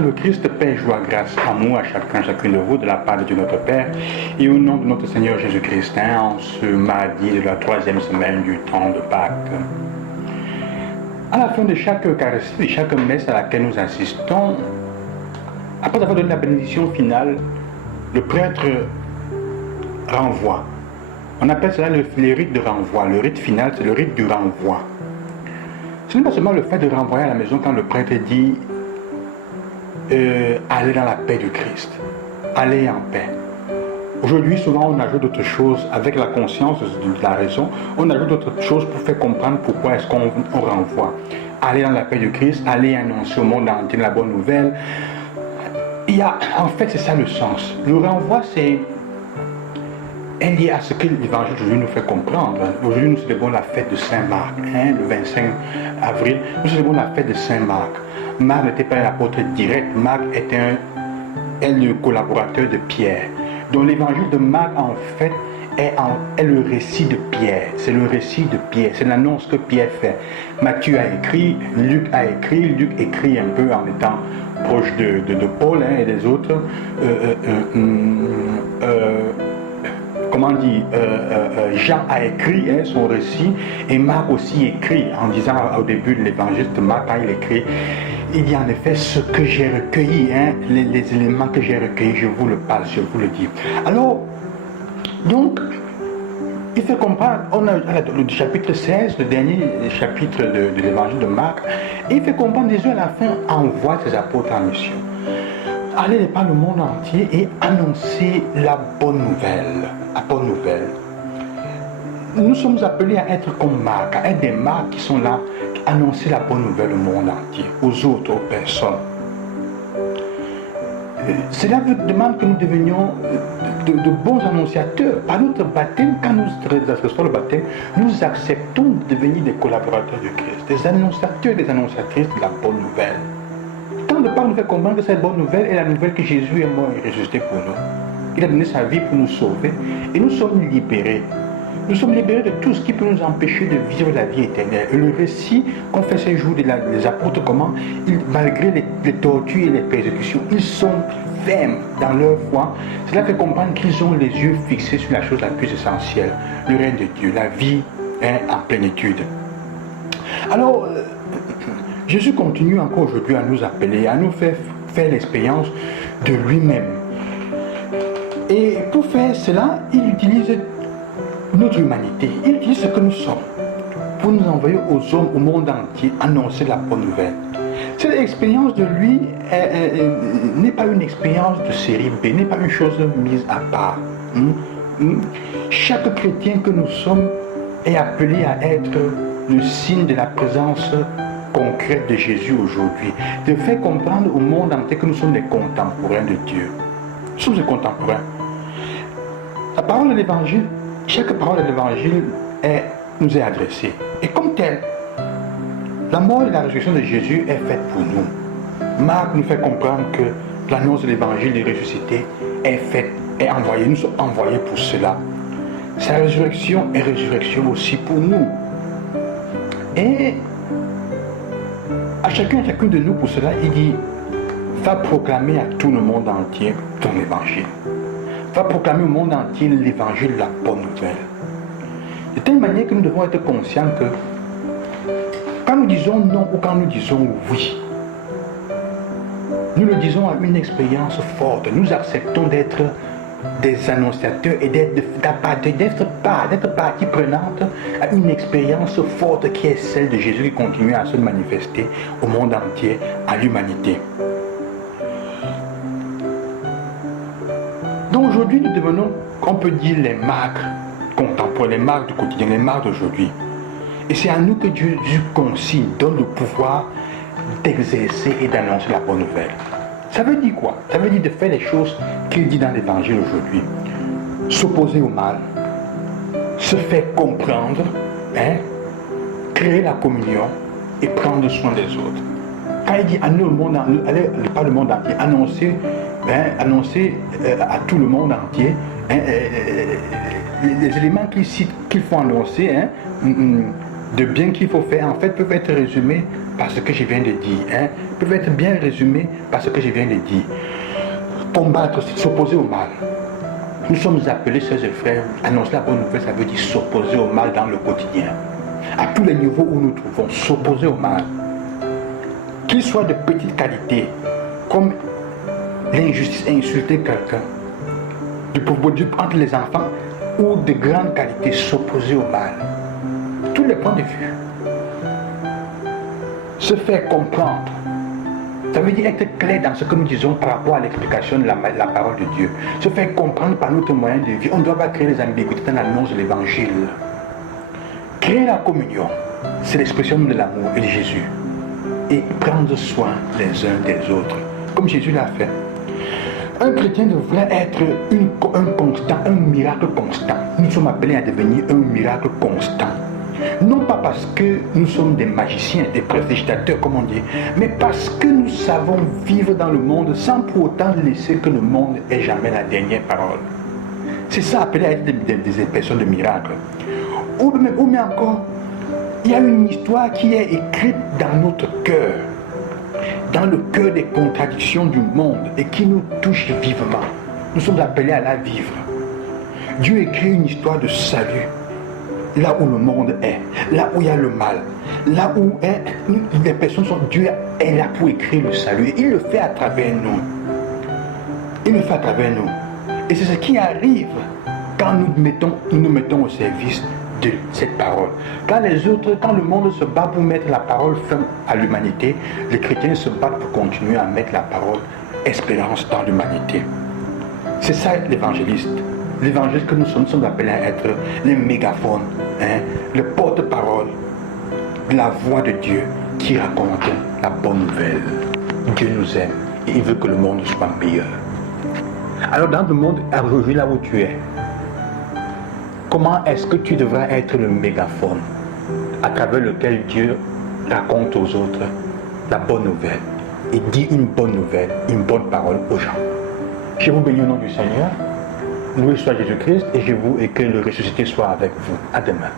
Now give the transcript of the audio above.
dans le Christ, paix, joie, grâce, amour à chacune de vous, de la part de Dieu notre Père, et au nom de notre Seigneur Jésus-Christ, en ce mardi de la 3e semaine du temps de Pâques. À la fin de chaque Eucharistie, de chaque messe à laquelle nous assistons, après avoir donné la bénédiction finale, le prêtre renvoie. On appelle cela le rite de renvoi. Le rite final, c'est le rite du renvoi. Ce n'est pas seulement le fait de renvoyer à la maison quand le prêtre dit allez dans la paix du Christ, allez en paix. Aujourd'hui, souvent, on ajoute d'autres choses avec la conscience de la raison. On ajoute d'autres choses pour faire comprendre pourquoi est-ce qu'on renvoie. Aller dans la paix du Christ, aller annoncer au monde entier la bonne nouvelle. En fait, c'est ça le sens. Le renvoi, c'est lié à ce que l'évangile aujourd'hui nous fait comprendre. Aujourd'hui, nous célébrons la fête de Saint-Marc, le 25 avril. Nous célébrons la fête de Saint-Marc. Marc n'était pas un apôtre direct. Marc est le collaborateur de Pierre. Donc l'évangile de Marc, en fait, est le récit de Pierre. C'est le récit de Pierre. C'est l'annonce que Pierre fait. Matthieu a écrit, Luc a écrit. Luc écrit un peu en étant proche de Paul et des autres. Jean a écrit son récit et Marc aussi écrit en disant au début de l'évangile de Marc, quand il écrit, il dit en effet ce que j'ai recueilli, les éléments que j'ai recueillis, je vous le passe, je vous le dis. Alors, donc, il fait comprendre, on a le chapitre 16, le dernier chapitre de l'évangile de Marc, et il fait comprendre Jésus à la fin envoie ses apôtres en mission. Allez par le monde entier et annoncer la bonne nouvelle. La bonne nouvelle. Nous sommes appelés à être comme Marc, à être des Marcs qui sont là, annoncer la bonne nouvelle au monde entier, aux autres, aux personnes. Cela demande que nous devenions de bons annonciateurs. Par notre baptême, quand nous recevons le baptême, nous acceptons de devenir des collaborateurs de Christ, des annonciateurs et des annonciatrices de la bonne nouvelle. Quand le Père nous fait comprendre que cette bonne nouvelle est la nouvelle que Jésus est mort et ressuscité pour nous. Il a donné sa vie pour nous sauver et nous sommes libérés. Nous sommes libérés de tout ce qui peut nous empêcher de vivre la vie éternelle. Et le récit qu'on fait ces jours des apôtres, comment, malgré les tortures et les persécutions, ils sont fermes dans leur foi. Cela fait comprendre qu'ils ont les yeux fixés sur la chose la plus essentielle, le règne de Dieu, la vie en plénitude. Alors, Jésus continue encore aujourd'hui à nous appeler, à nous faire l'expérience de lui-même. Et pour faire cela, il utilise notre humanité, il utilise ce que nous sommes pour nous envoyer aux hommes, au monde entier, annoncer la bonne nouvelle. Cette expérience de lui n'est pas une expérience de série B, n'est pas une chose mise à part. Chaque chrétien que nous sommes est appelé à être le signe de la présence concrète de Jésus aujourd'hui, de faire comprendre au monde entier que nous sommes des contemporains de Dieu. Nous sommes des contemporains. La parole de l'évangile, chaque parole de l'évangile nous est adressée. Et comme telle, la mort et la résurrection de Jésus est faite pour nous. Marc nous fait comprendre que l'annonce de l'évangile des ressuscités est envoyée. Nous sommes envoyés pour cela. Sa résurrection est résurrection aussi pour nous. Et à chacune de nous pour cela, il dit, va proclamer à tout le monde entier ton évangile. Va proclamer au monde entier l'évangile, la bonne nouvelle. De telle manière que nous devons être conscients que quand nous disons non ou quand nous disons oui, nous le disons à une expérience forte. Nous acceptons d'être des annonciateurs et d'être partie prenante à une expérience forte qui est celle de Jésus qui continue à se manifester au monde entier, à l'humanité. Donc aujourd'hui, nous devenons, on peut dire, les Marcs contemporains, les Marcs du quotidien, les Marcs d'aujourd'hui. Et c'est à nous que Dieu consigne, donne le pouvoir d'exercer et d'annoncer la bonne nouvelle. Ça veut dire quoi? Ça veut dire de faire les choses qu'il dit dans l'évangile aujourd'hui. S'opposer au mal, se faire comprendre, créer la communion et prendre soin des autres. Quand il dit allez par le monde entier, annoncer à tout le monde entier les éléments qu'il cite, qu'il faut annoncer, de bien qu'il faut faire, en fait, peuvent être résumés par ce que je viens de dire. Peuvent être bien résumés par ce que je viens de dire. Combattre, s'opposer au mal. Nous sommes appelés, sœurs et frères, annoncer la bonne nouvelle, ça veut dire s'opposer au mal dans le quotidien. À tous les niveaux où nous trouvons, s'opposer au mal. Qu'il soit de petite qualité, comme l'injustice, insulter quelqu'un, du pauvre Dieu entre les enfants, ou de grande qualité, s'opposer au mal. Tous les points de vue. Se faire comprendre. Ça veut dire être clair dans ce que nous disons par rapport à l'explication de la parole de Dieu. Se faire comprendre par notre moyen de vie. On ne doit pas créer les ambiguïtés dans l'annonce de l'évangile. Créer la communion, c'est l'expression de l'amour et de Jésus. Et prendre soin les uns des autres, comme Jésus l'a fait. Un chrétien devrait être un constant, un miracle constant. Nous sommes appelés à devenir un miracle constant. Non pas parce que nous sommes des magiciens, des prestigitateurs comme on dit, mais parce que nous savons vivre dans le monde sans pour autant laisser que le monde ait jamais la dernière parole. C'est ça appelé à être des personnes de miracle. Ou bien encore, il y a une histoire qui est écrite dans notre cœur, dans le cœur des contradictions du monde et qui nous touche vivement. Nous sommes appelés à la vivre. Dieu écrit une histoire de salut. Là où le monde est, là où il y a le mal, là où les personnes sont, Dieu est là pour écrire le salut. Et il le fait à travers nous. Il le fait à travers nous. Et c'est ce qui arrive quand nous nous mettons au service de cette parole. Quand le monde se bat pour mettre la parole ferme à l'humanité, les chrétiens se battent pour continuer à mettre la parole espérance dans l'humanité. C'est ça l'évangéliste. L'évangile que nous sommes appelés à être les mégaphones, le porte-parole de la voix de Dieu qui raconte la bonne nouvelle. Dieu nous aime et il veut que le monde soit meilleur. Alors dans le monde, aujourd'hui là où tu es, comment est-ce que tu devras être le mégaphone à travers lequel Dieu raconte aux autres la bonne nouvelle et dit une bonne nouvelle, une bonne parole aux gens? Je vous bénis au nom du Seigneur. Loué soit Jésus-Christ et que le ressuscité soit avec vous. À demain.